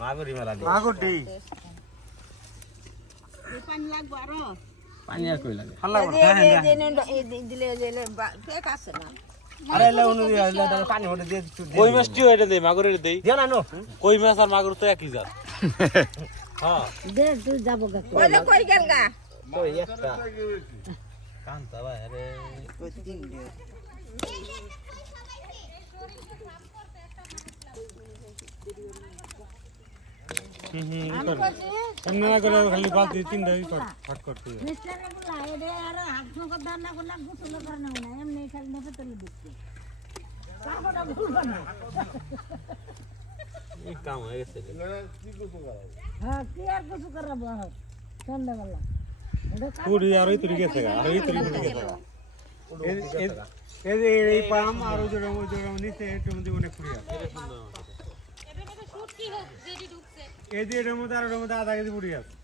মাগুরি মেলা দি মাগুরটি পানি লাগবো আরো পানি আর কই লাগে হাল্লা বড় এই দিলে দিলে ফেক আছে না আরে এলে উনি এলে পানি হতে দিয়ে কই মাছটিও এটা দেই মাগুরের দেই দিও না নো কই মাছ আর মাগুর তো একই জাত হ্যাঁ দে তুই যাবো গা ওইলে কই গেল গা কই একটা কান্তা ভাই আরে ওই তিন দে এমনি না করে খালি বালতি তিনটাই ফাট করতে মিস্টারে বলা এরে আর হাত নগদ দান না করলে গোসল করে না না এমনি খালি নেপে তুলে দিচ্ছে তারপরটা ভুলবা না এই কাম হয়ে গেছে হ্যাঁ কি আর কিছু করাবো সন্ধ্যাবেলা পুরি আর ওই তরি গেছে আর এই তরি গেছে এই পাম আর ওই জোড়া নিচে এর মধ্যে অনেক পুরি আছে এই যে এর মধ্যে আর ওর মধ্যে আধা কেজি পুরি আছে